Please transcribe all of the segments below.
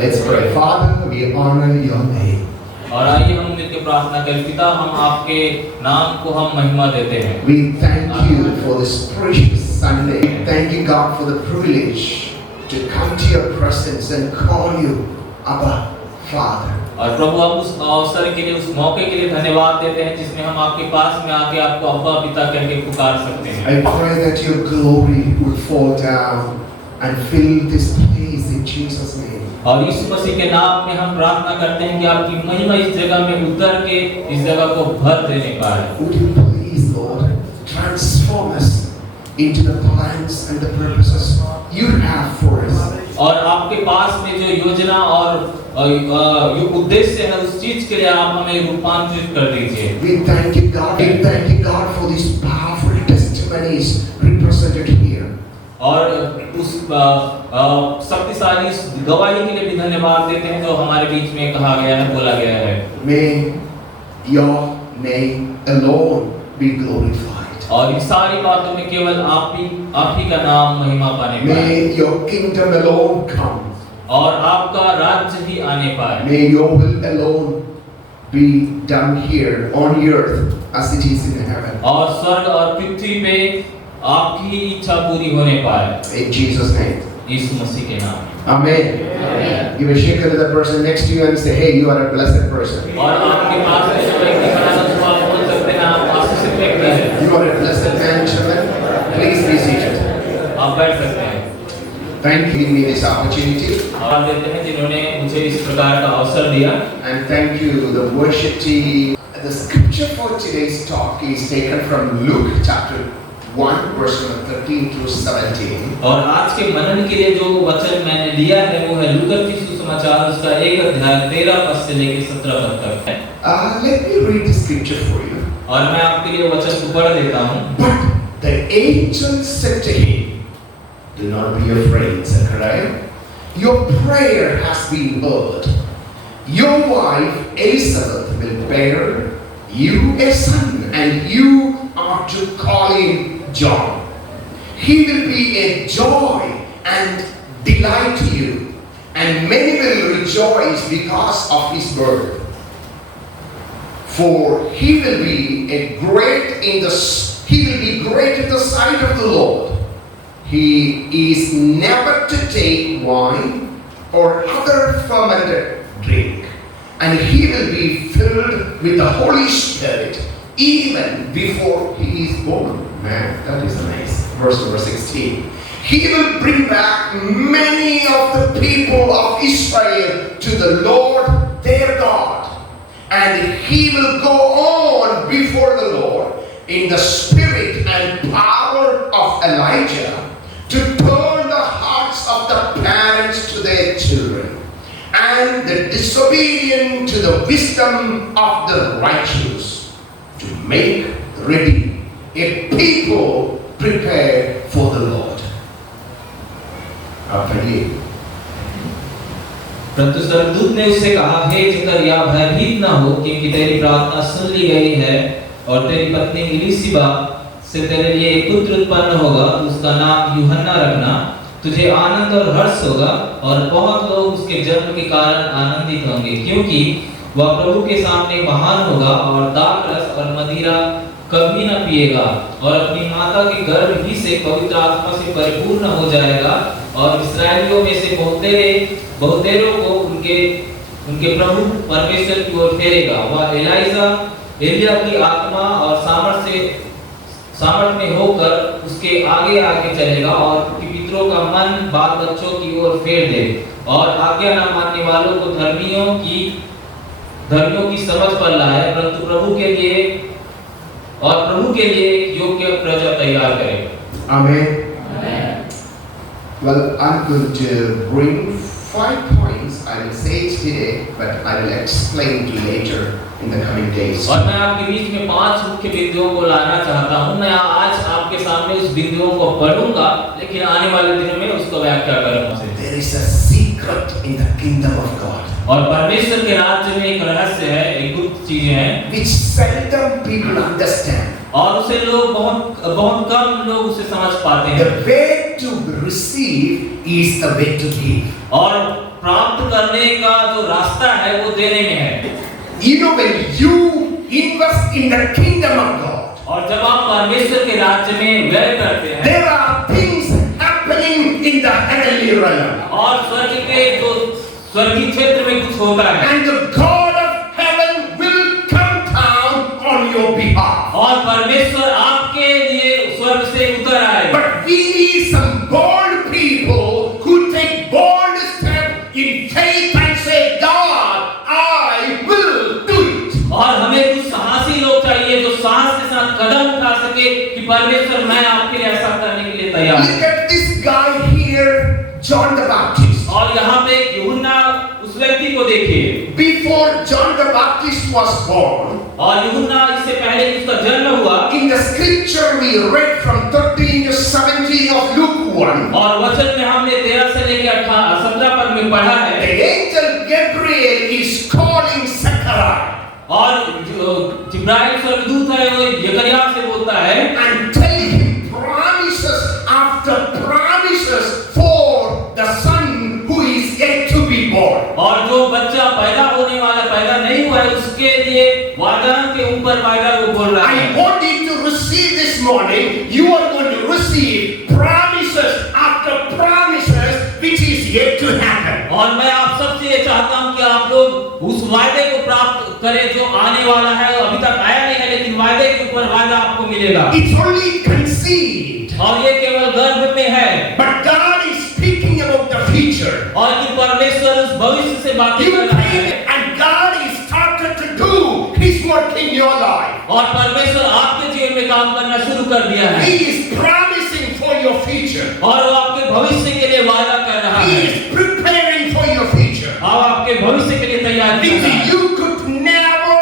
Let's pray. Father, we honor your name. और आइए हम मिलकर प्रार्थना करें। पिता, हम आपके नाम को हम महिमा देते हैं। We thank you for this precious Sunday. Thank you, God, for the privilege to come to your presence and call you Abba, Father. और प्रभु, हम उस अवसर के लिए, उस मौके के लिए धन्यवाद देते हैं जिसमें हम आपके पास में आके आपको अब्बा पिता करके पुकार सकते हैं। I pray that your glory would fall down and fill this place in Jesus' name. और यीशु मसीह के नाम में हम प्रार्थना करते हैं कि आपकी महिमा इस जगह में उतर के इस जगह को भर देने पाए। Would you please, Lord, transform us into the plans and the purposes you have for us. और आपके पास में जो योजना और जो उद्देश्य है उस चीज के लिए आप हमें रूपांतरित कर दीजिए। We thank you, God. We thank you, God, for these powerful testimonies represented here. और उस शक्तिशाली गवाही के लिए भी धन्यवाद देते हैं जो हमारे बीच में कहा गया है, बोला गया है। May your name alone be glorified. और इन सारी बातों में केवल आप ही का नाम महिमा पाने पाए। May your kingdom alone come. और आपका राज्य ही आने पाए। May your will alone be done here on earth as it is in heaven. और स्वर्ग और पृथ्वी पे आपकी इच्छा पूरी होने पाए। In Jesus' name. यीशु मसीह के नाम में। Amen. Amen. Give a shake to the person next to you and say, hey, you are a blessed person. और आपके पास में जो व्यक्ति खड़ा है उसको आप बोल सकते हैं आप आशीषित व्यक्ति हैं। You are a blessed man, children. Please be seated. आप बैठ सकते हैं। Thank you for giving me this opportunity. और देते हैं जिन्होंने मुझे इस प्रकार का अवसर दिया। And thank you, the worship team. The scripture for today's talk is taken from Luke chapter 1, verse 13 through 17. और आज के मनन के लिए जो वचन मैंने लिया है वो है लूका की सुसमाचार उसका 1 अध्याय 13 पद से लेकर 17 पद तक है। Let me read the scripture for you. और मैं आपके लिए वचन को पढ़ देता हूँ। But the angel said to him, do not be afraid, Zechariah. Your prayer has been heard. Your wife Elizabeth will bear you a son, and you are to call him John. He will be a joy and delight to you, and many will rejoice because of his birth. For he will be great in the sight of the Lord. He is never to take wine or other fermented drink, and he will be filled with the Holy Spirit even before he is born. Man, that is nice. Verse number 16. He will bring back many of the people of Israel to the Lord their God, and he will go on before the Lord in the spirit and power of Elijah, to turn the hearts of the parents to their children, and the disobedient to the wisdom of the righteous, to make ready a people prepared for the Lord. आप पढ़िए। परंतु स्वर्गदूत ने उससे कहा, हे जकरिया, भयभीत न हो, क्योंकि तेरी प्रार्थना सुन ली गई है और तेरी पत्नी इलीशिबा से तेरे लिए एक पुत्र उत्पन्न होगा, उसका नाम यूहन्ना रखना। तुझे आनंद और हर्ष होगा और बहुत लोग उसके जन्म के कारण आनंदित होंगे, क्योंकि वह प्रभु के सामने महान होगा और दाखरस और मदिरा कभी न पिएगा और अपनी माता के गर्भ ही से पवित्र आत्मा से परिपूर्ण हो जाएगा, और इस्राएलियों में से बहुतेरों को उनके प्रभु परमेश्वर की ओर फेरेगा। वह एलिया की आत्मा और सामर्थ में होकर उसके आगे आगे चलेगा और पितरों का मन बाल बच्चों की ओर फेर दे, और आज्ञा न मानने वालों को धर्मियों की समझ पर लाए, परंतु प्रभु के लिए योग्य प्रजा तैयार करे। Amen. Well, I'm going to bring 5 points. I will say it today, but I will explain it later in the coming days. और मैं आपके बीच में 5 मुख्य बिंदुओं को लाना चाहता हूँ। मैं आज आपके सामने उस बिंदुओं को पढ़ूंगा, लेकिन आने वाले दिनों में उसको व्याख्या करूंगा। There is a secret in the kingdom of God. और परमेश्वर के राज्य में एक रहस्य है, एक गुप्त चीजें हैं, which seldom people understand. और उसे लोग बहुत कम लोग उसे समझ पाते हैं। The way to receive is the way to give. और प्राप्त करने का जो रास्ता है वो देने में है। You know, when you invest in the kingdom of God, और जब आप परमेश्वर के राज्य में व्यय करते हैं, there are things happening in the heavenly realm. और स्वर्ग के जो स्वर्गीय क्षेत्र में कुछ होता है, And the God of heaven will come down on your behalf. और परमेश्वर आपके लिए स्वर्ग से उतर आएगा। But we need some bold people who take bold step in faith and say, God, I will do it. और हमें कुछ साहसी लोग चाहिए जो साहस के साथ कदम उठा सके कि परमेश्वर मैं आपके लिए ऐसा करने के लिए तैयार Look हूं। at this guy here, John the Baptist. और यहाँ पे यूहन्ना उस व्यक्ति को देखिए। Before John the Baptist was born, और यूहन्ना इससे पहले कि उसका जन्म हुआ, in the scripture we read from 13 to 17 of Luke 1, और वचन में हमने 13 से लेकर 17 पद में पढ़ा है, the angel Gabriel is calling Zechariah और जिब्राइल स्वर्गदूत है वो जकरिया से बोलता है and telling him promises after promises for the son who is yet to be born. और जो बच्चा पैदा होने वाला पैदा नहीं हुआ है उसके लिए वादा के ऊपर वादा वो बोल रहा है। I want you to receive this morning. You are going to receive promises after promises which is yet to happen. और मैं आप सबसे ये चाहता हूँ कि आप लोग उस वादे को प्राप्त करें जो आने वाला है, अभी तक आया नहीं है लेकिन वादे के ऊपर वादा आपको मिलेगा। It's only conceived, और ये केवल गर्भ में है, but God is speaking about the future. और कि परमेश्वर उस भविष्य से बातें You कर रहा came है, and God is started to do His work in your life. और परमेश्वर आपके जीवन में काम करना शुरू कर दिया है, He is promising for your future. और वो आपके भविष्य के लिए वादा कर रहा He है, is preparing for your future. और आपके भविष्य के लिए तैयार कर रहा Which है, you could never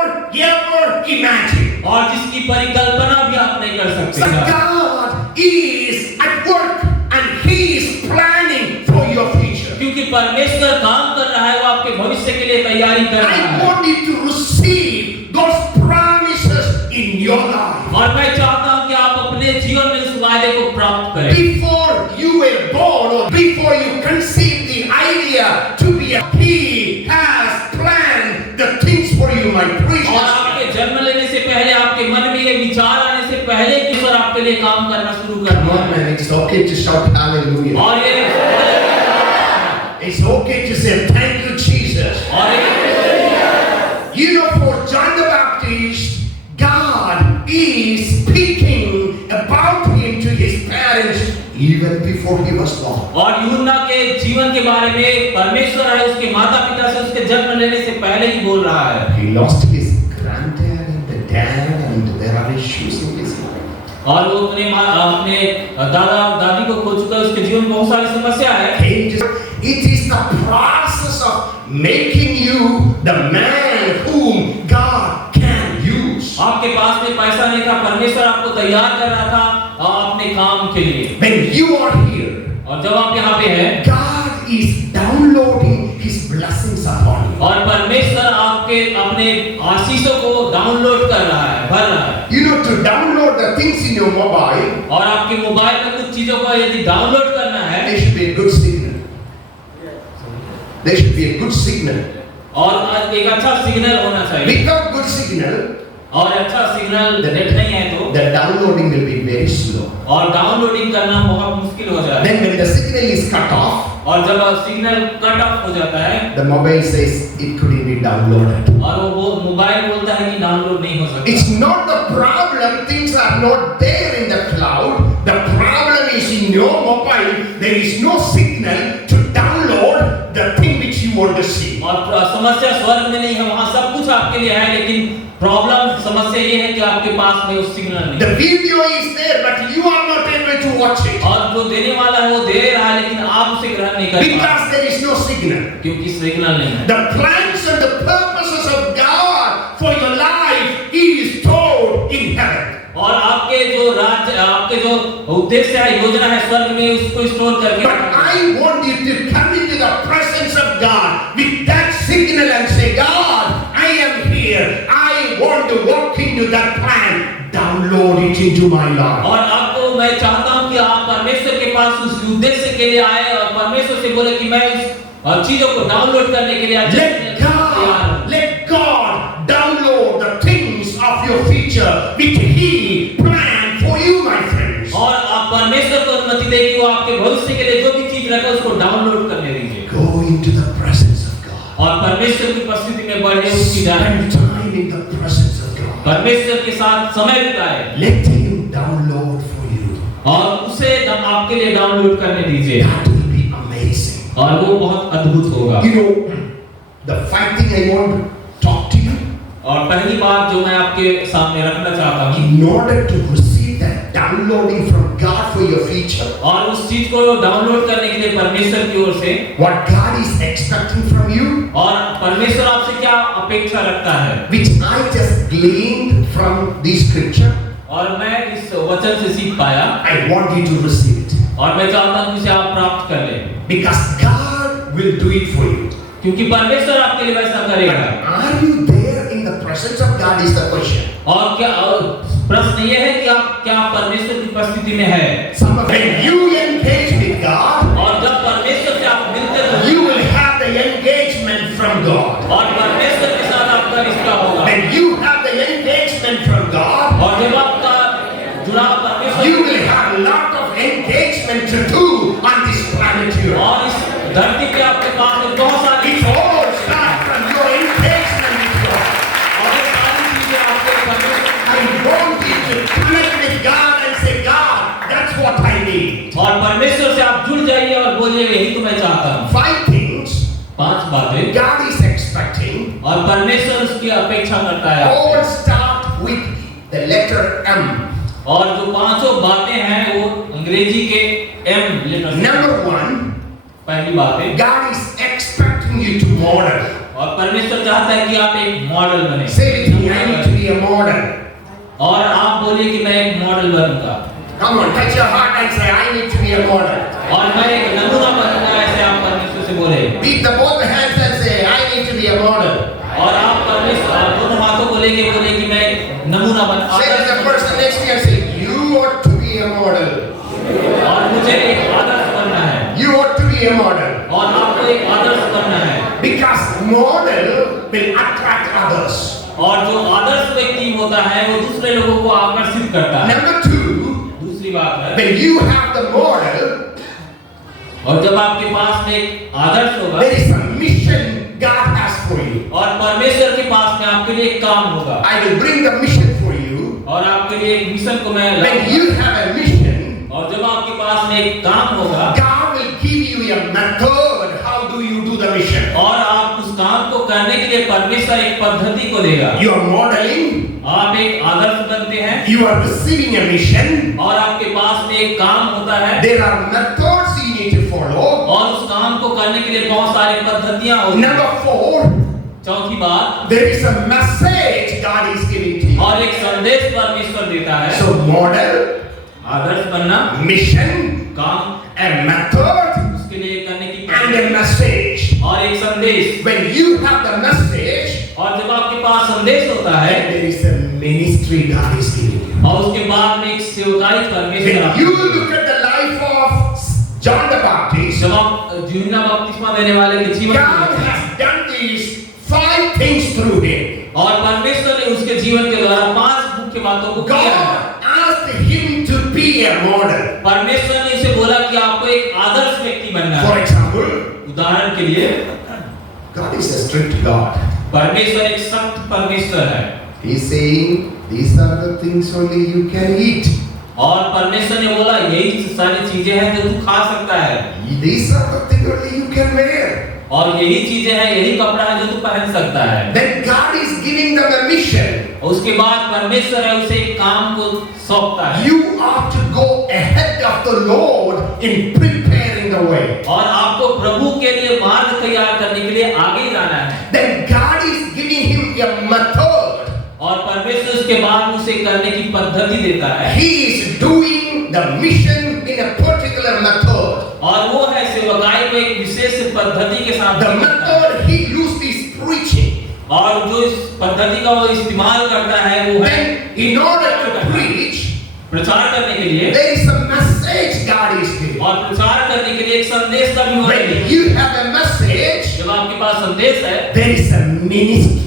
ever imagine. और जिसकी परिकल्पना भी आप नहीं कर So सकते। God is at work and He is planning for your future. क्योंकि परमेश्वर काम कर रहा है, वो आपके भविष्य के लिए तैयारी कर रहा I है, want you to receive those promises in your life. और मैं चाहता हूं कि आप अपने जीवन में उस वादे को प्राप्त करें। Before you were born or before you conceived the idea to be a, He has planned the things for you, my precious और आपके जन्म लेने से पहले, आपके मन में ये विचार आने से पहले ईश्वर आपके लिए काम करना शुरू कर Come दिया on, है। man, it's okay to shout hallelujah. और ये It's okay to say thank you, Jesus. और You know, for John the Baptist, God is speaking about him to his parents even before he was born. और यूहन्ना के जीवन के बारे में परमेश्वर है उसके माता पिता से उसके जन्म लेने से पहले ही बोल रहा है। He lost his granddad and the dad, and there are issues in his life. और वो अपने दादा दादी को खो चुका है, उसके जीवन में बहुत सारी समस्या है। It is the process of making you the man whom God can use. आपके पास में पैसा नहीं था, परमेश्वर आपको तैयार कर रहा था अपने काम के लिए। When you are here, और जब आप यहाँ पे हैं, God is downloading His blessings upon you. और परमेश्वर आपके अपने आशीषों को डाउनलोड कर रहा है, भर रहा है। You know, to download the things in your mobile, और आपके मोबाइल में कुछ चीजों को यदि डाउनलोड करना है, there should be a good signal. There should be a good signal. और एक अच्छा सिग्नल होना चाहिए। Without good signal, और अच्छा सिग्नल नेट नहीं है तो the downloading will be very slow. और डाउनलोडिंग करना बहुत मुश्किल हो जाता है। Then when the signal is cut off, और जब सिग्नल कट ऑफ हो जाता है, the mobile says it couldn't be downloaded. और वो मोबाइल बोलता है कि डाउनलोड नहीं हो सकता। It's not the problem, things are not there in the cloud. The problem is in your mobile, there is no signal to download the thing which you want to see. और समस्या स्वर्ग में नहीं है, वहाँ सब कुछ आपके लिए है, लेकिन प्रॉब्लम समस्या ये है कि आपके पास में उस सिग्नल नहीं। The video is there, but you are not able to watch it. और जो देने वाला है वो दे रहा है, लेकिन आप उसे ग्रहण नहीं कर पा रहे, Because there is no signal. क्योंकि सिग्नल नहीं है। The plans and the purposes of God for your life is stored in heaven. और आपके जो राज्य, आपके जो उद्देश्य है, योजना है स्वर्ग में, उसको स्टोर करके। But I want you to come into the presence of God with that signal and say, God, I am here. I want to walk into that plan. Download it into my life. और आपको मैं चाहता हूं कि आप परमेश्वर के पास उस उद्देश्य के लिए आए और परमेश्वर से बोले कि मैं इस और चीजों को डाउनलोड करने के लिए आप Let God download the things of your future which He planned for you, my friends. और आप परमेश्वर को अनुमति दें कि वो आपके भविष्य के लिए जो भी चीज रखा उसको डाउनलोड करने दीजिए। Go into the presence of God. और परमेश्वर की उपस्थिति में बढ़े, उसकी Spend time in the presence of God. परमेश्वर के साथ समय बिताए। Let Him download for you. और उसे आपके लिए डाउनलोड करने दीजिए। That will be amazing. और वो बहुत अद्भुत होगा। You know, the five things I want to talk to you. और पहली बात जो मैं आपके सामने रखना चाहता हूँ, In order to receive that downloading from God for your future, और उस चीज को डाउनलोड करने के लिए परमेश्वर की ओर से, what God is expecting from you, और परमेश्वर आपसे क्या अपेक्षा रखता है, which I just gleaned from this scripture, और मैं इस वचन से सीख पाया, I want you to receive it. और मैं चाहता हूँ कि इसे आप प्राप्त कर लें, Because God will do it for you. क्योंकि परमेश्वर आपके लिए वैसा करेगा। Are you there in the presence of God is the question. और क्या प्रश्न ये है कि आप क्या परमेश्वर की उपस्थिति में है? When you engage with God, और जब परमेश्वर से आप मिलते हो, you will have the engagement from God. और परमेश्वर के साथ आपका रिश्ता होगा। When you have the engagement from God, और जब आपका जुड़ाव परमेश्वर, you will have a lot of engagement to do on this planet here. और इस धरती पे आपके पास में बहुत सारी, It all starts from your engagement with God. और ये सारी चीजें आपके परमेश्वर, I want you to connect with God and say, God, that's what I need. और परमेश्वर से आप जुड़ जाइए और बोलिए यही तो मैं चाहता हूँ। 5 things 5 बातें God is expecting. और परमेश्वर उसकी अपेक्षा करता है। All start with the letter M. और जो 5 बातें हैं वो अंग्रेजी के M लेटर से। Number 1, पहली बात है, God is expecting you to model. और परमेश्वर चाहता है कि आप एक मॉडल बने। Say with me, I need to be a model. और आप बोलिए कि मैं एक मॉडल बनूंगा। Come on, touch your heart and say, I need to be a model. और मैं एक नमूना बनूंगा, ऐसे आप परमेश्वर से बोले। Beat the both hands and say, I need to be a model. और आप परमेश्वर दोनों हाथों को लेके बोले कि मैं एक नमूना बन। Say to the person next to you and say, you ought to be a model. और मुझे एक आदर्श बनना है। You ought to be a model. और आपको एक आदर्श बनना है। Because model will attract others. और जो आदर्श व्यक्ति होता है वो दूसरे लोगों को आकर्षित करता है। Number 2, दूसरी बात है, when you have the model, और जब आपके पास में एक आदर्श होगा, there is a mission God has for you. और परमेश्वर के पास में आपके लिए एक काम होगा, I will bring the mission for you. और आपके लिए एक मिशन को मैं When you have a mission, और जब आपके पास में एक काम होगा, God will give you a method. How do you do the mission? और आप उस काम को करने के लिए परमेश्वर एक पद्धति को देगा। You are modeling. आप एक आदर्श बनते हैं, You are receiving a mission. और आपके पास में एक काम होता है, There are methods you need to follow. और उस काम को करने के लिए बहुत सारी पद्धतियां होती हैं। Number 4, चौथी बात, there is a message God is giving to you. और एक संदेश परमेश्वर देता है। So model, आदर्श बनना, mission, काम, a method, उसके लिए करने की and a message. और एक संदेश। When you have the message, और जब आपके पास संदेश होता है, then there is a ministry God is giving you. और उसके बाद में एक सेवकाई परमेश्वर When you look at the life of John the Baptist, जब आप यूहन्ना बपतिस्मा देने वाले के जीवन God को, has done these 5 things through him. और परमेश्वर ने उसके जीवन के द्वारा 5 मुख्य बातों को किया है। God asked him to be a model. परमेश्वर ने उसे बोला कि आपको एक आदर्श व्यक्ति बनना For है। example, उदाहरण के लिए, God is a strict God. परमेश्वर एक सख्त परमेश्वर है, He's saying, these are the things only you can eat. और परमेश्वर ने बोला यही सारी चीजें हैं जो तू खा सकता है, These are the things only you can wear. और यही चीजें हैं, यही कपड़ा है जो तू पहन सकता है। Then God is giving them a mission. और उसके बाद परमेश्वर है उसे एक काम को सौंपता है, You are to go ahead of the Lord in preparing the way. और आपको प्रभु के लिए मार्ग तैयार करने के लिए आगे जाना है। Then God is giving him a method. और परमेश्वर उसके बाद उसे करने की पद्धति देता है। He is doing the mission in a particular method. और वो है सेवकाई को एक विशेष पद्धति के साथ The method he used is preaching. और जो इस पद्धति का वो इस्तेमाल करता है वो है Then in order to preach, प्रचार करने के लिए, there is a message God is giving. और प्रचार करने के लिए एक संदेश का भी होना When चाहिए। you have a message, जब आपके पास संदेश है there is a ministry.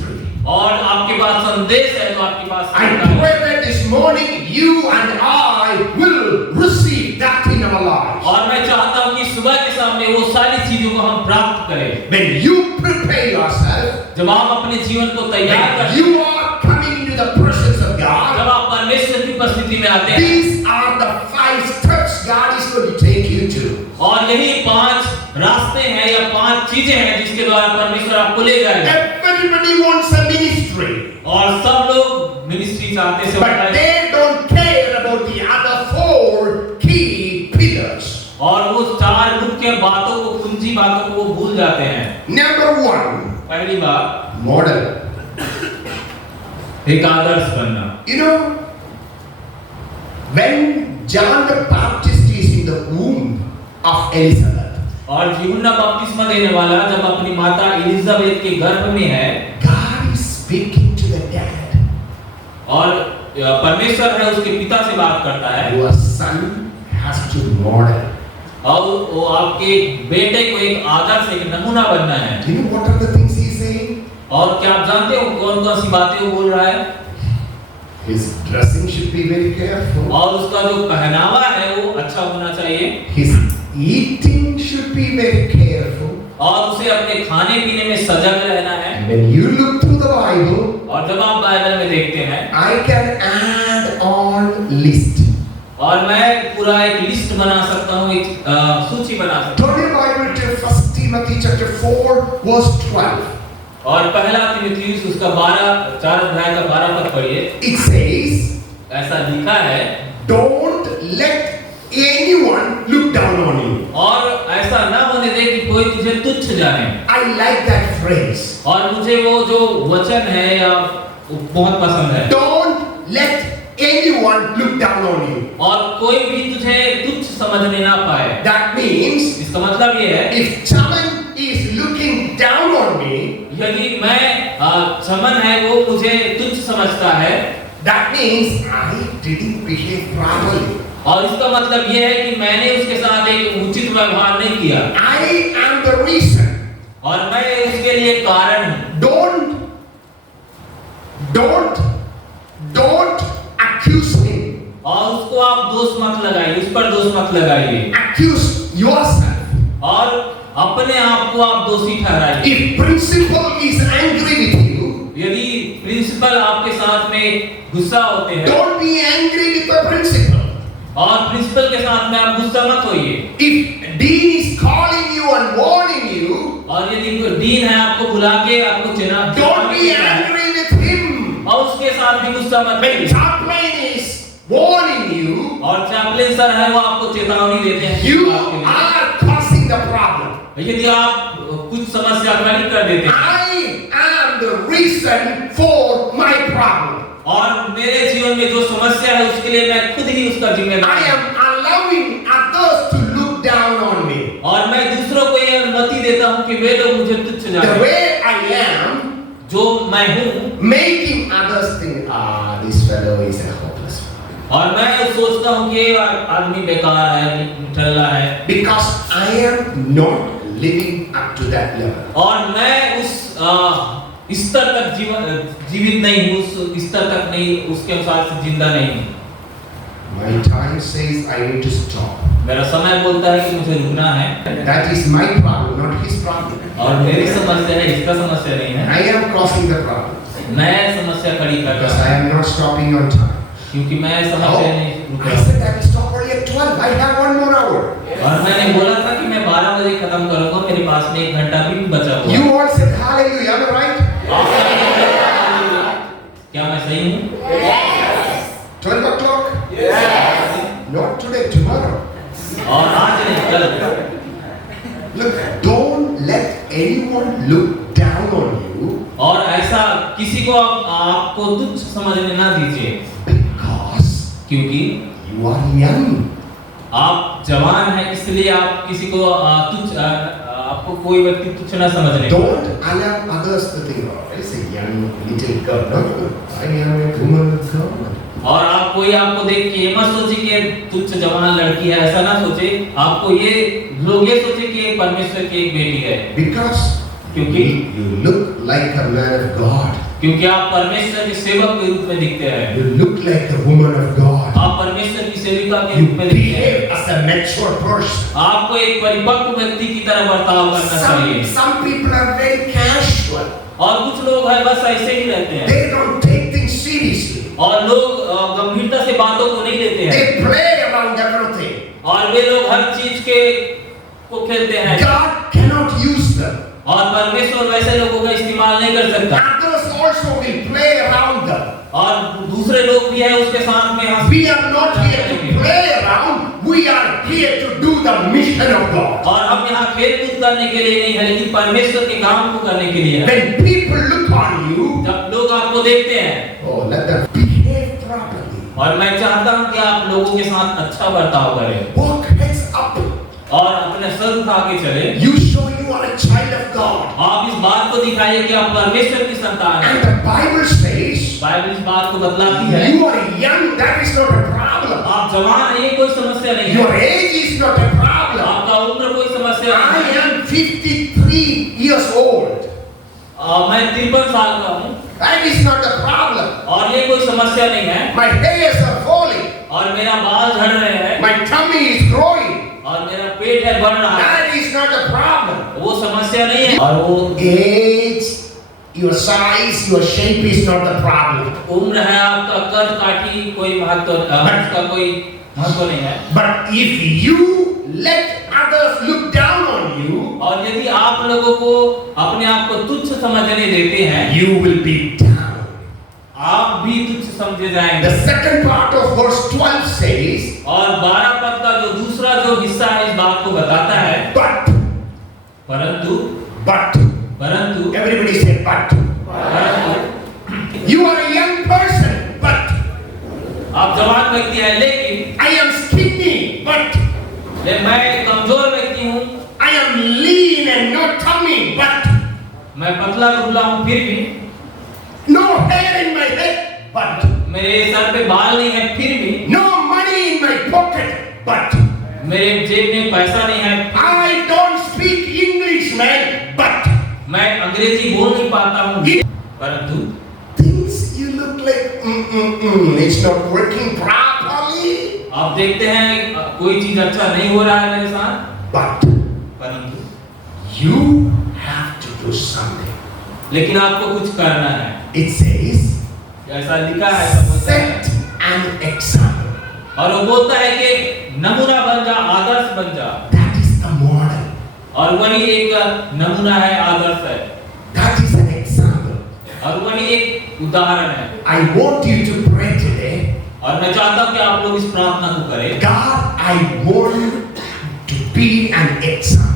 और आपके पास संदेश है तो आपके पास I pray that this morning you and I will receive that in our lives. और मैं चाहता हूँ कि सुबह के सामने वो सारी चीजों को हम प्राप्त करें। When you prepare yourself, जब आप अपने जीवन को तैयार when करते you are coming into the presence of हैं, God, जब आप परमेश्वर की उपस्थिति में आते हैं, these are the 5 steps God is going to take you to. और यही 5 रास्ते हैं या 5 चीजें हैं जिसके द्वारा परमेश्वर आपको ले जाएगा। Everybody wants a ministry, और सब लोग मिनिस्ट्री चाहते but हैं, they don't care about the other 4 key pillars. और वो 4 मुख्य बातों को, कुंजी बातों को वो भूल जाते हैं। Number 1, पहली बात, model. एक आदर्श बनना। You know, when John the Baptist is in the womb of Elizabeth, और यूहन्ना बपतिस्मा देने वाला जब अपनी माता एलिजाबेथ के गर्भ में है, God is speaking to the dad. और परमेश्वर है उसके पिता से बात करता है, Your son has to model. और वो आपके बेटे को एक आदर्श, एक नमूना बनना है। You know what are the things he's saying? और क्या आप जानते हो कौन कौन सी बातें वो बोल रहा है? His dressing should be very careful. और उसका जो पहनावा है वो अच्छा होना चाहिए, His eating should be very careful. और उसे अपने खाने पीने में सजग रहना है। And when you look through the Bible, और जब आप बाइबल में देखते हैं, I can add on list. और मैं पूरा एक लिस्ट बना सकता हूँ, एक सूची बना सकता Turn your Bible to 1 Timothy chapter 4 verse 12. हूँ। और पहला तीमुथियुस उसका 4 अध्याय का 12 पद पढ़िए। It says, ऐसा लिखा है, don't let anyone look down on you. और ऐसा ना होने दे कि कोई तुझे तुच्छ जाने। I like that phrase. और मुझे वो जो वचन है या बहुत पसंद है। Don't let anyone look down on you. और कोई भी तुझे तुच्छ समझने ना पाए। That means इसका मतलब ये है, if Chaman is looking down on me, यदि मैं चमन है वो मुझे तुच्छ समझता है, that means I didn't behave properly. और इसका मतलब ये है कि मैंने उसके साथ एक उचित व्यवहार नहीं किया, I am the reason. और मैं उसके लिए कारण हूँ। Don't accuse him. और उसको आप दोष मत लगाइए, उस पर दोष मत लगाइए, Accuse yourself. और अपने आप को आप दोषी ठहराइए। If principal is angry with you, यदि प्रिंसिपल आपके साथ में गुस्सा होते हैं, don't be angry with the principal. और प्रिंसिपल के साथ में आप गुस्सा मत होइए। If dean is calling you and warning you, और यदि कोई डीन है आपको बुला के आपको don't be angry with him. और उसके साथ भी गुस्सा मत When करिए। chaplain is warning you, और चैपलिन सर है वो आपको चेतावनी देते हैं, you are causing the problem. यदि आप कुछ समस्या खड़ी कर देते हैं, I am the reason for my problem. और मेरे जीवन में जो समस्या है उसके लिए मैं खुद ही उसका जिम्मेदार I am allowing others to look down on me. और मैं दूसरों को ये अनुमति देता हूँ कि वे लोग मुझे तुच्छ The जाने, way I am, जो मैं हूँ, making others think, this fellow is a hopeless fellow. और मैं सोचता हूँ कि ये आदमी बेकार है, निठल्ला है, Because I am not living up to that level. और मैं उस स्तर तक जीवित नहीं हूँ, उस स्तर तक नहीं, उसके अनुसार से जिंदा नहीं हूँ। My time says I need to stop. मेरा समय बोलता है कि मुझे रुकना है, That is my problem, not his problem. और मेरी समस्या है, इसका समस्या नहीं है। I am causing the problem मैं समस्या खड़ी कर because रहा I हूँ, am not stopping on time. क्योंकि मैं समस्या नहीं रुक I रहा हूँ। said I will stop only at 12. I have 1 more hour. और मैंने बोला था कि मैं 12 बजे खत्म करूंगा, मेरे पास में 1 घंटा भी बचा हुआ है। You all said hallelujah, am I right? क्या मैं सही हूँ? 12 o'clock? Not today, tomorrow. और आज नहीं, कल। Look, don't let anyone look down on you और ऐसा किसी को आपको तुच्छ समझने ना दीजिए, because क्योंकि you are young. आप जवान हैं, इसलिए आप किसी को तुच्छ, आपको कोई व्यक्ति तुच्छ ना समझने। Don't allow others to think, oh, it's a young little girl. No, I am a woman of God. और आप कोई आपको देख के ये मत सोचे कि तुच्छ जवान लड़की है, ऐसा ना सोचे। आपको ये लोग ये सोचे कि ये परमेश्वर की एक बेटी है, Because क्योंकि you look like a man of God. क्योंकि आप परमेश्वर के सेवक के रूप में दिखते हैं, You look like a woman of God. आप परमेश्वर की सेविका के You रूप में दिखते हैं। behave as a mature person. आपको एक परिपक्व व्यक्ति की तरह बर्ताव करना चाहिए। Some people are very casual. और कुछ लोग हैं बस ऐसे ही रहते हैं, They don't take things seriously. और लोग गंभीरता से बातों को नहीं लेते हैं, They play around everything. और वे लोग हर चीज के को खेलते हैं। God cannot use them. और परमेश्वर वैसे लोगों का इस्तेमाल नहीं कर सकता, Others also will play around them. और दूसरे लोग भी हैं उसके साथ में हंस। We are not here to play around. We are here to do the mission of God. और हम यहाँ खेल कूद करने के लिए नहीं है, लेकिन परमेश्वर के काम को करने के लिए है। When people look on you, जब लोग आपको देखते हैं, oh, let them behave properly. और मैं चाहता हूँ कि आप लोगों के साथ अच्छा बर्ताव करें Walk heads up. और अपने सर उठा के चले। You show you are a child of God. आप इस बात को दिखाइए कि आप परमेश्वर की संतान हैं। And the Bible says, Bible इस बात को बतलाती है, you are young, that is not a problem. आप जवान हैं, ये कोई समस्या नहीं है। Your age is not a problem. आपका उम्र कोई समस्या I नहीं है। am 53 years old. मैं 53 साल का हूँ, That is not a problem. और ये कोई समस्या नहीं है। My hairs are falling. और मेरा बाल झड़ रहे हैं, My tummy is growing. और मेरा पेट है बढ़ रहा है, That is not a problem. वो समस्या नहीं है। और वो Age, your size, your shape is not the problem. उम्र है, आपका कद काठी कोई महत्व, उसका कोई महत्व नहीं है। But if you let others look down on you, और यदि आप लोगों को अपने आप को तुच्छ समझने देते हैं, you will be down. आप भी तुच्छ समझे जाएंगे। The second part of verse 12 says, और 12 पद का जो दूसरा जो हिस्सा है इस बात को बताता है, but, परंतु everybody say but. परंतु You are a young person, but आप जवान व्यक्ति हैं, लेकिन I am skinny, but मैं कमजोर व्यक्ति हूँ, I am lean and no tummy, but मैं पतला दुबला हूँ, फिर भी no hair in my head, but मेरे सर पे बाल नहीं है, फिर भी no money in my pocket, but मेरे जेब में पैसा नहीं है, I don't speak English, man, but मैं अंग्रेजी बोल नहीं पाता हूँ, परंतु things you look like it's not working properly, आप देखते हैं कोई चीज अच्छा नहीं हो रहा है मेरे साथ, but परंतु you have to do something. लेकिन आपको कुछ करना है। It says, ऐसा लिखा है, सब होता है। set an example. और वो बोलता है कि नमूना बन जा, आदर्श बन जा, That is the model. और वही एक नमूना है, आदर्श है, That is an example. और वही एक उदाहरण है। I want you to pray today. और मैं चाहता हूँ कि आप लोग इस प्रार्थना को करें, God, I want to be an example.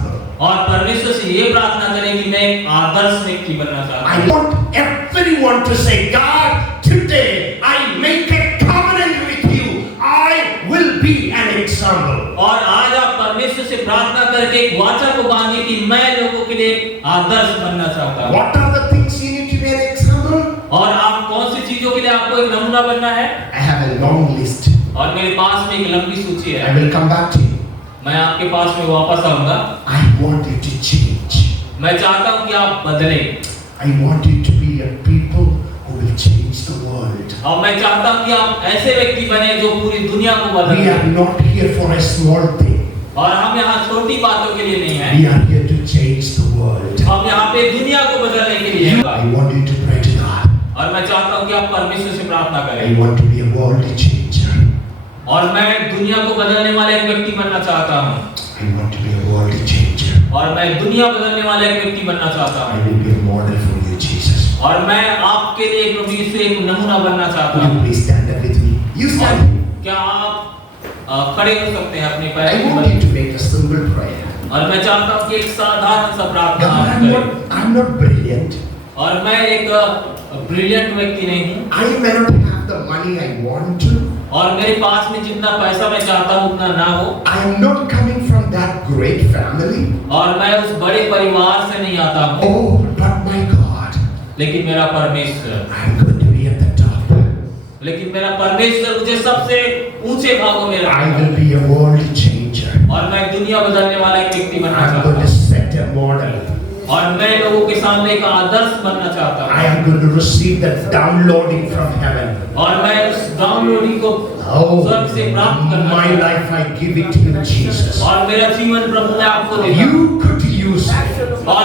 और परमेश्वर से ये प्रार्थना करें कि मैं एक आदर्श व्यक्ति बनना चाहता I हूँ। want everyone to say, God, today I make a covenant with you. I will be an example. और आज आप परमेश्वर से प्रार्थना करके एक वाचा को बांधिए कि मैं लोगों के लिए आदर्श बनना चाहता हूँ। What are the things you need to be an example? और आप कौन सी चीजों के लिए आपको एक नमूना बनना है? I have a long list. और मेरे पास में एक लंबी सूची I है, will come back to you. मैं आपके पास में वापस आऊंगा। I want you to change. मैं चाहता हूँ कि आप बदलें, I want you to be a people who will change the world. और मैं चाहता हूँ कि आप ऐसे व्यक्ति बने जो पूरी दुनिया को We बदलें। are not here for a small thing. और हम यहाँ छोटी बातों के लिए नहीं हैं, We are here to change the world. हम यहाँ पे दुनिया को बदलने के लिए हैं। I want you to pray to God. और मैं चाहता हूँ कि आप परमेश्वर से प्रार्थना I करें, want to be a worldly changer. और मैं दुनिया को बदलने वाले एक व्यक्ति बनना चाहता हूँ, I want to be a worldly changer. और मैं दुनिया बदलने वाला एक व्यक्ति बनना चाहता I हूँ, will be a model for you, Jesus. और मैं आपके लिए प्रभु यीशु एक नमूना बनना चाहता Will you हूँ। please stand up with me? You और stand. क्या आप खड़े हो सकते हैं अपने I पैरों want you पर? to make a simple prayer. और मैं चाहता हूँ कि एक साधारण सा प्रार्थना God, आप करें। I'm not brilliant. और मैं एक ब्रिलियंट व्यक्ति नहीं हूँ, I may not have the money I want to. और मेरे पास में जितना पैसा मैं चाहता हूँ उतना ना हो, I am not coming from that great family. और मैं उस बड़े परिवार से नहीं आता हूँ, Oh, but my God, लेकिन मेरा परमेश्वर, I'm going to be at the top. लेकिन मेरा परमेश्वर मुझे सबसे ऊंचे भागों में I रखा will be a world changer. और मैं दुनिया बदलने वाला एक व्यक्ति बनना I'm चाहता going to set a model. हूँ और मैं लोगों के सामने एक आदर्श बनना चाहता I हूँ am going to receive that downloading from heaven. और मैं उस डाउनलोडिंग को Oh, स्वर्ग से प्राप्त करना my चाहता life I give it to you, Jesus. हूँ और मेरा जीवन प्रभु मैं आपको देता हूँ You could use it. और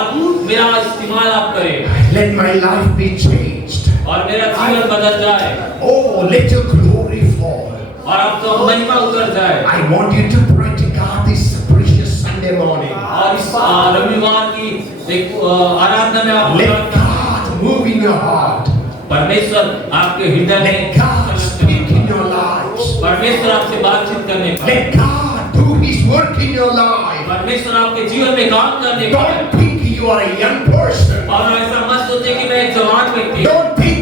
मेरा इस्तेमाल आप करें Let my life be changed. और मेरा जीवन बदल जाए Oh, let your glory fall. और आपका महिमा उतर जाए I want you to pray to God this precious Sunday morning. और इस रविवार की एक आराधना में आप Let God move in your heart. परमेश्वर आपके हृदय Let में God speak in your lives. परमेश्वर आपसे बातचीत करने का Let God do His work in your life. परमेश्वर आपके जीवन में काम करने का Don't think you are a young person. और ऐसा मत सोचे कि मैं एक जवान व्यक्ति हूँ Don't think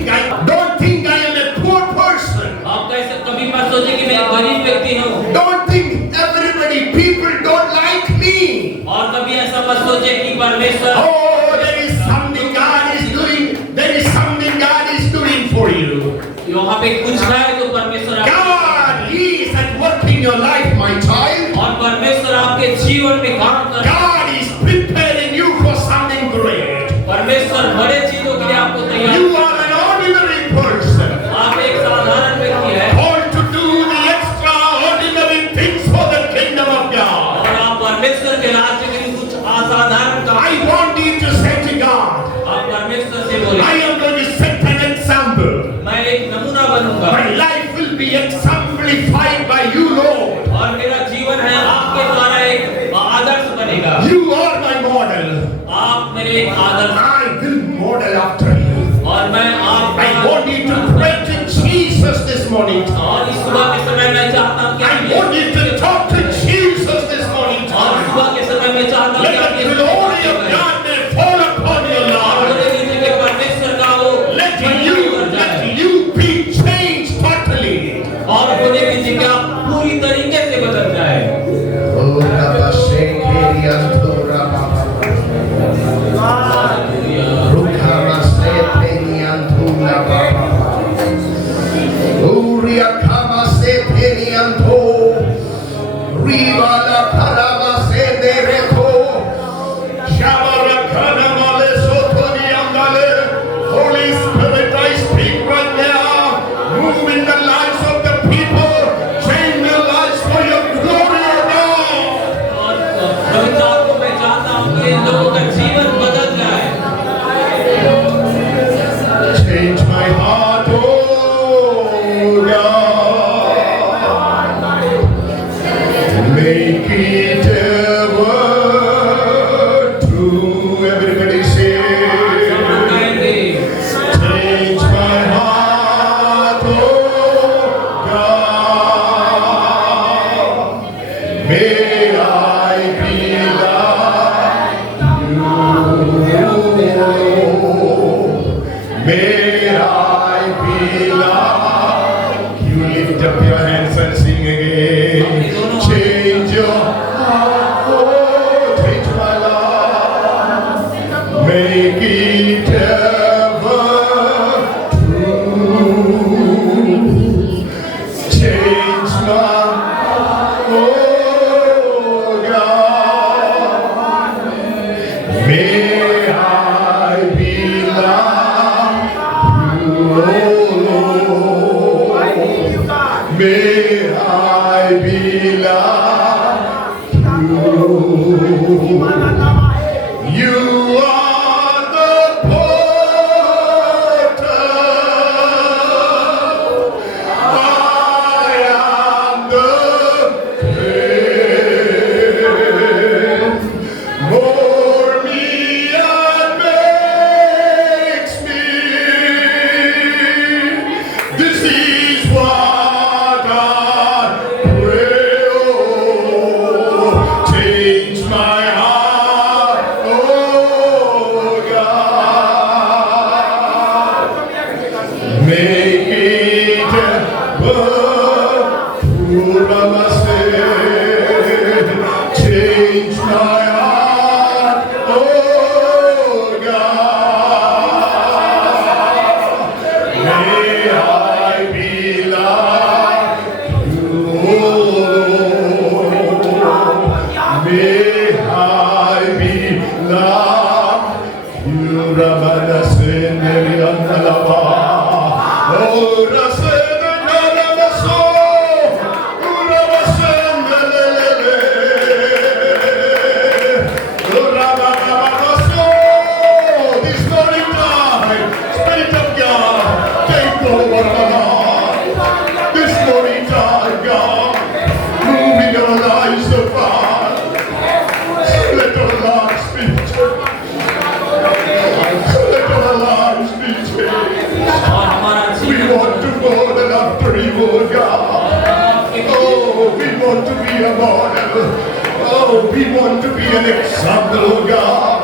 I am a poor person. आप कैसे कभी मत सोचे कि मैं एक गरीब व्यक्ति हूँ Don't think people don't like me. और कभी ऐसा मत सोचे कि परमेश्वर Oh, there is something God is doing. There is something God is doing for you. वहाँ पे कुछ है तो परमेश्वर God, He is at work in your life, my child. और परमेश्वर आपके जीवन में काम कर God is preparing you for something great. परमेश्वर बड़े चीजों के लिए आपको तैयार You are an ordinary person. आप एक साधारण व्यक्ति है Called to do the extraordinary things for the kingdom of God. और आप परमेश्वर के राज्य के लिए कुछ असाधारण काम I want you to say to God, आप परमेश्वर से बोले I am going to set an example. मैं एक नमूना बनूंगा My life will be exemplified by you, Lord. और मेरा जीवन है आपके द्वारा एक आदर्श बनेगा You are my model. आप मेरे एक आदर्श I will model after you. और मैं आप I want you to pray to Jesus this morning. और इस सुबह के समय मैं चाहता हूँ कि I आप want you to talk to Jesus this morning. और सुबह के समय में चाहता हूँ कि Let आप the glory of God may fall upon your life. परमेश्वर का वो Let you be changed totally. और होने की जगह पूरी तरीके से बदल जाए Holy Spirit, I speak right now. Move in the lives of the people. Change their lives for your glory, O God. और रविवार को मैं चाहता हूँ कि इन लोगों का जीवन बदल जाए Change my heart, oh God. Make it ever true. Everybody say, change my heart, oh God. May I be like you. May I be like you. Lift up your hands and sing again. Change your heart, oh, change my life. Make it ever true. Change my oh God. May I be like you, oh Lord. May I be like you. You are the potter. I am the clay. Mold me and makes me. This is what I pray, oh We want to be an example, oh God.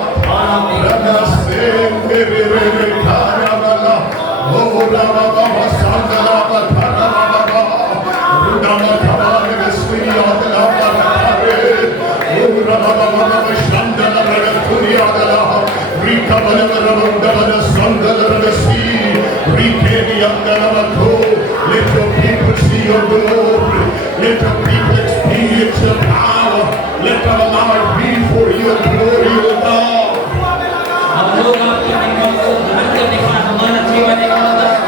Let your people see your glory. Let your people experience your power. Let our life be for your glory, O God. हम लोग आपकी महिमा को ग्रहण करने का हमारा जीवन एक आदर्श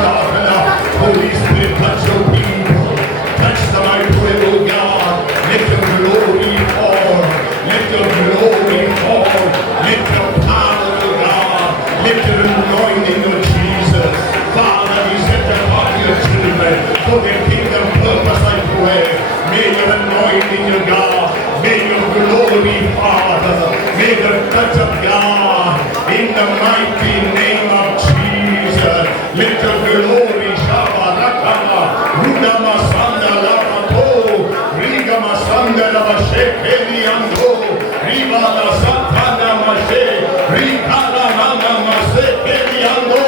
Holy Spirit, touch your people. Touch them, I pray, O God. Let your glory fall. Let your glory fall. Let your power, O God. Let your anointing, O Jesus. Father, we set apart your children for their kingdom purpose, I pray. May your anointing, O God. May your glory, Father. May the touch of God in the mighty name of Jesus. Let your glory Rudama Sanda Lavato, Rigama Sanda Lavashekeli Ando, Riva la Satana Mashe, Rikala Mama Masekeli Ando,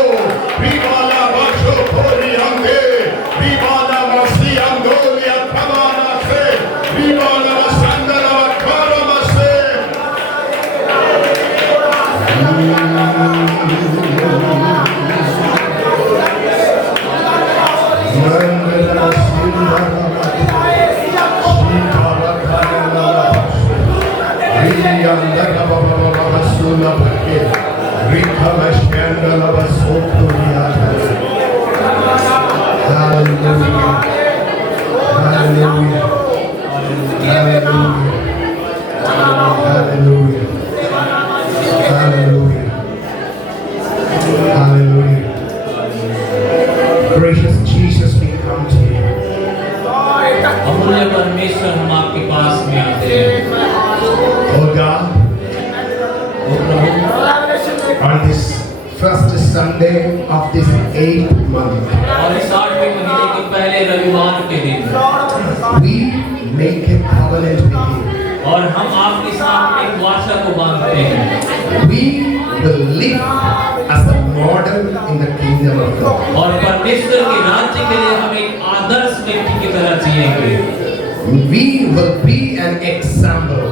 Riva la Vacho Koriande, Riva la Masi Andolia Kamana Se, Riva la Sanda Lavakara Mase. Gracious Jesus, we come to you. अमूल्य परमेश्वर हम आपके पास में आते हैं Oh God, O Prabhu on this first Sunday of this 8th month, और इस 8वें महीने के पहले रविवार के दिन we make a covenant with you. और हम आपके साथ एक वाचा को बांधते हैं We will live as a model in the kingdom of God. और परमेश्वर के राज्य के लिए हम एक आदर्श व्यक्ति की तरह जिएंगे We will be an example.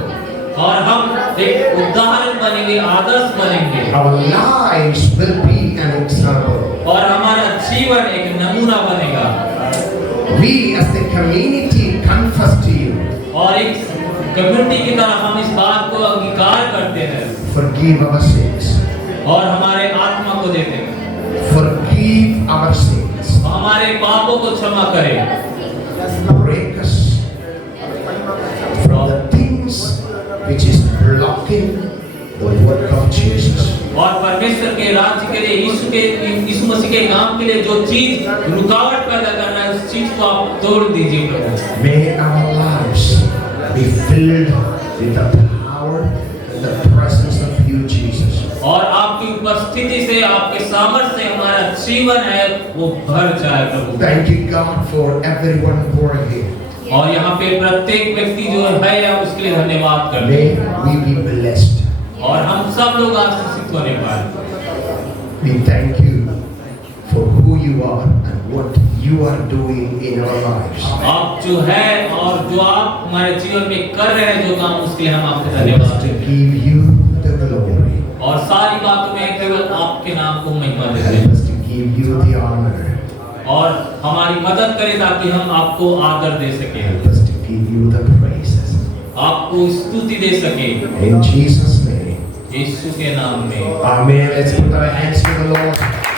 और हम एक उदाहरण बनेंगे आदर्श बनेंगे Our lives will be an example. और हमारा जीवन एक नमूना बनेगा We as a community confess to you. और एक कम्युनिटी की तरह हम इस बात को अंगीकार करते हैं Forgive our sins. और हमारे आत्मा को देते हैं Forgive our sins. हमारे पापों को क्षमा करें Break us from the things which is blocking the work of Jesus. और परमेश्वर के राज्य के लिए यीशु मसीह के काम के लिए जो चीज रुकावट पैदा करना है उस चीज को आप तोड़ दीजिए प्रभु May our lives be filled with the power and the presence of you, Jesus. और आपकी उपस्थिति से आपके सामर्थ्य से हमारा जीवन है वो भर जाए प्रभु Thank you, God, for everyone who are here. और यहाँ पे प्रत्येक व्यक्ति जो है उसके लिए धन्यवाद करते May हैं we be blessed. और हम सब लोग आशीषित होने पाए We thank you for who you are you are doing in our lives. आप जो है और जो आप हमारे जीवन में कर रहे हैं जो काम, उसके लिए हम आपको Help us धन्यवाद to देते हैं give you the glory. और सारी बातों में केवल आपके नाम को महिमा देते Help हैं us to give you the honor. और हमारी मदद करें ताकि हम आपको आदर दे सकें, Help us to give you the praises. आपको स्तुति दे सकें In Jesus' name. यीशु के नाम में। Amen. Let's put our hands to the Lord.